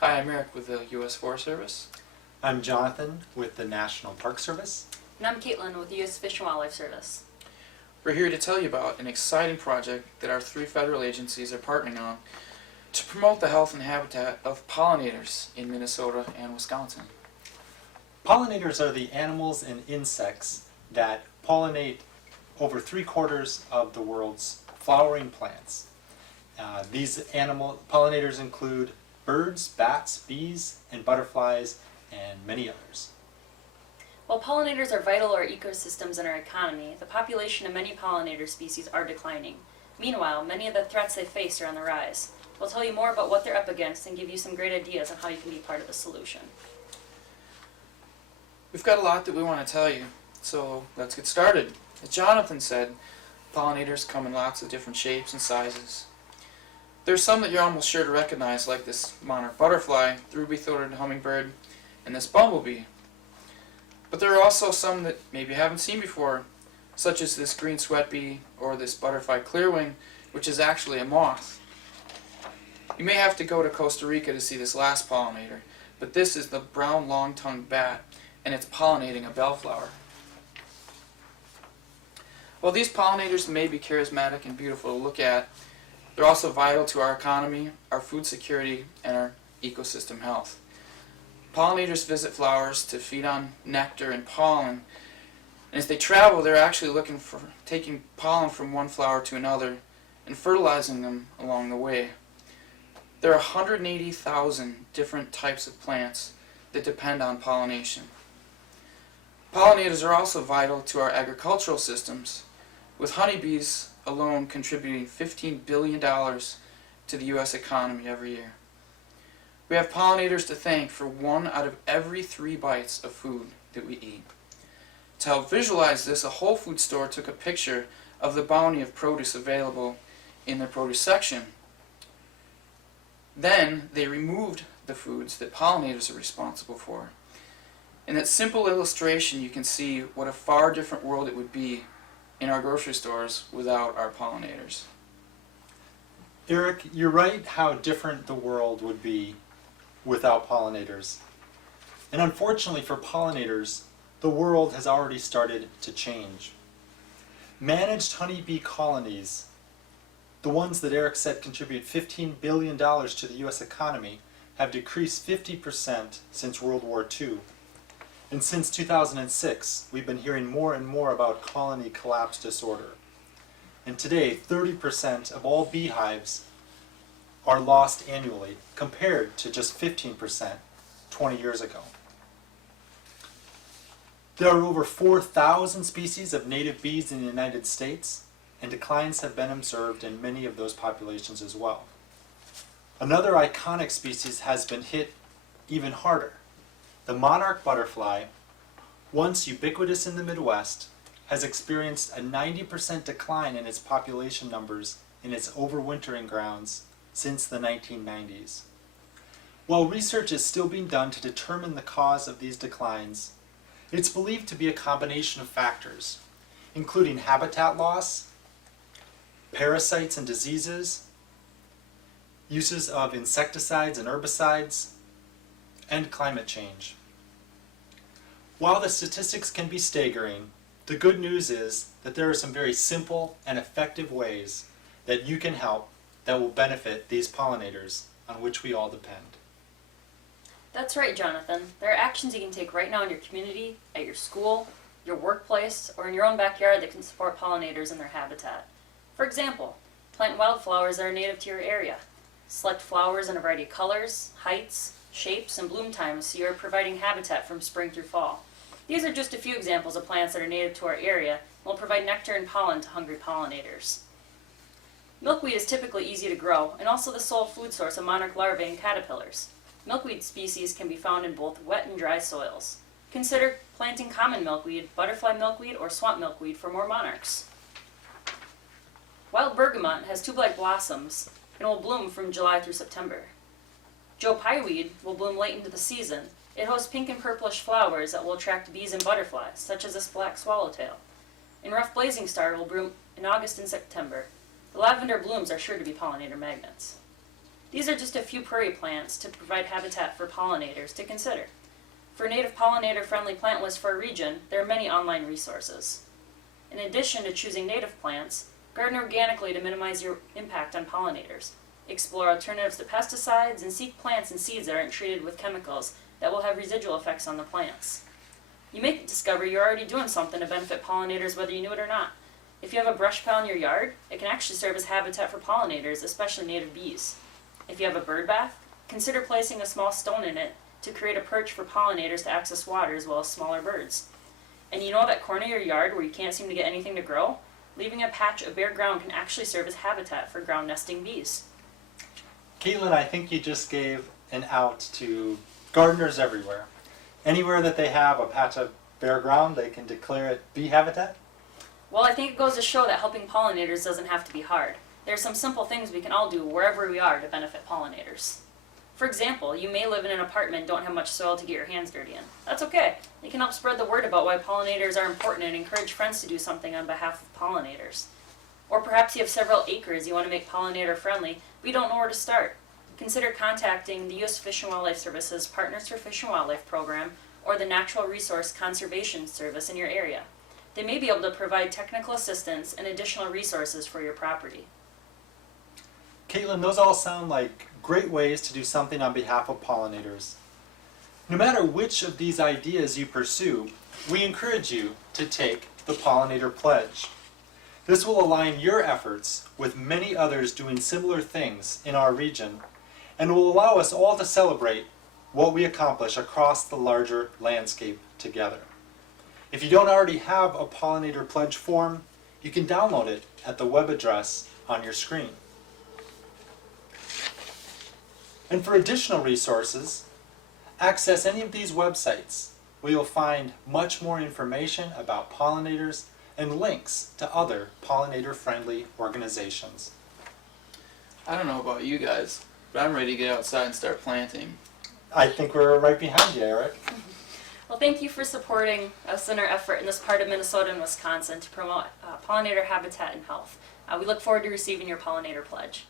Hi, I'm Eric with the U.S. Forest Service. I'm Jonathan with the National Park Service. And I'm Caitlin with the U.S. Fish and Wildlife Service. We're here to tell you about an exciting project that our three federal agencies are partnering on to promote the health and habitat of pollinators in Minnesota and Wisconsin. Pollinators are the animals and insects that pollinate over 3/4 of the world's flowering plants. These pollinators include birds, bats, bees, and butterflies, and many others. While pollinators are vital to our ecosystems and our economy, the population of many pollinator species are declining. Meanwhile, many of the threats they face are on the rise. We'll tell you more about what they're up against and give you some great ideas on how you can be part of the solution. We've got a lot that we want to tell you, so let's get started. As Jonathan said, pollinators come in lots of different shapes and sizes. There's some that you're almost sure to recognize, like this monarch butterfly, the ruby-throated hummingbird, and this bumblebee. But there are also some that maybe you haven't seen before, such as this green sweat bee or this butterfly clearwing, which is actually a moth. You may have to go to Costa Rica to see this last pollinator, but this is the brown long-tongued bat, and it's pollinating a bellflower. While these pollinators may be charismatic and beautiful to look at, they're also vital to our economy, our food security, and our ecosystem health. Pollinators visit flowers to feed on nectar and pollen, and as they travel, they're actually looking for taking pollen from one flower to another and fertilizing them along the way. There are 180,000 different types of plants that depend on pollination. Pollinators are also vital to our agricultural systems, with honeybees alone contributing $15 billion to the U.S. economy every year. We have pollinators to thank for 1 out of every 3 bites of food that we eat. To help visualize this, a Whole Foods store took a picture of the bounty of produce available in their produce section. Then they removed the foods that pollinators are responsible for. In that simple illustration, you can see what a far different world it would be in our grocery stores without our pollinators. Eric, you're right how different the world would be without pollinators. And unfortunately for pollinators, the world has already started to change. Managed honeybee colonies, the ones that Eric said contribute $15 billion to the U.S. economy, have decreased 50% since World War II. And since 2006, we've been hearing more and more about colony collapse disorder. And today, 30% of all beehives are lost annually, compared to just 15% 20 years ago. There are over 4,000 species of native bees in the United States, and declines have been observed in many of those populations as well. Another iconic species has been hit even harder. The monarch butterfly, once ubiquitous in the Midwest, has experienced a 90% decline in its population numbers in its overwintering grounds since the 1990s. While research is still being done to determine the cause of these declines, it's believed to be a combination of factors, including habitat loss, parasites and diseases, uses of insecticides and herbicides, and climate change. While the statistics can be staggering, the good news is that there are some very simple and effective ways that you can help that will benefit these pollinators on which we all depend. That's right, Jonathan. There are actions you can take right now in your community, at your school, your workplace, or in your own backyard that can support pollinators and their habitat. For example, plant wildflowers that are native to your area. Select flowers in a variety of colors, heights, shapes, and bloom times so you are providing habitat from spring through fall. These are just a few examples of plants that are native to our area and will provide nectar and pollen to hungry pollinators. Milkweed is typically easy to grow and also the sole food source of monarch larvae and caterpillars. Milkweed species can be found in both wet and dry soils. Consider planting common milkweed, butterfly milkweed, or swamp milkweed for more monarchs. Wild bergamot has tube-like blossoms and will bloom from July through September. Joepie weed will bloom late into the season. It hosts pink and purplish flowers that will attract bees and butterflies, such as this black swallowtail. And rough blazing star will bloom in August and September. The lavender blooms are sure to be pollinator magnets. These are just a few prairie plants to provide habitat for pollinators to consider. For a native pollinator-friendly plant list for a region, there are many online resources. In addition to choosing native plants, garden organically to minimize your impact on pollinators. Explore alternatives to pesticides and seek plants and seeds that aren't treated with chemicals that will have residual effects on the plants. You may discover you're already doing something to benefit pollinators whether you knew it or not. If you have a brush pile in your yard, it can actually serve as habitat for pollinators, especially native bees. If you have a bird bath, consider placing a small stone in it to create a perch for pollinators to access water as well as smaller birds. And you know that corner of your yard where you can't seem to get anything to grow? Leaving a patch of bare ground can actually serve as habitat for ground nesting bees. Caitlin, I think you just gave an out to gardeners everywhere. Anywhere that they have a patch of bare ground, they can declare it bee habitat? Well, I think it goes to show that helping pollinators doesn't have to be hard. There are some simple things we can all do wherever we are to benefit pollinators. For example, you may live in an apartment and don't have much soil to get your hands dirty in. That's okay. You can help spread the word about why pollinators are important and encourage friends to do something on behalf of pollinators. Or perhaps you have several acres you want to make pollinator friendly, but you don't know where to start. Consider contacting the U.S. Fish and Wildlife Service's Partners for Fish and Wildlife program or the Natural Resource Conservation Service in your area. They may be able to provide technical assistance and additional resources for your property. Caitlin, those all sound like great ways to do something on behalf of pollinators. No matter which of these ideas you pursue, we encourage you to take the Pollinator Pledge. This will align your efforts with many others doing similar things in our region and will allow us all to celebrate what we accomplish across the larger landscape together. If you don't already have a Pollinator Pledge form, you can download it at the web address on your screen. And for additional resources, access any of these websites where you'll find much more information about pollinators and links to other pollinator-friendly organizations. I don't know about you guys, but I'm ready to get outside and start planting. I think we're right behind you, Eric. Well, thank you for supporting us in our effort in this part of Minnesota and Wisconsin to promote pollinator habitat and health. We look forward to receiving your Pollinator Pledge.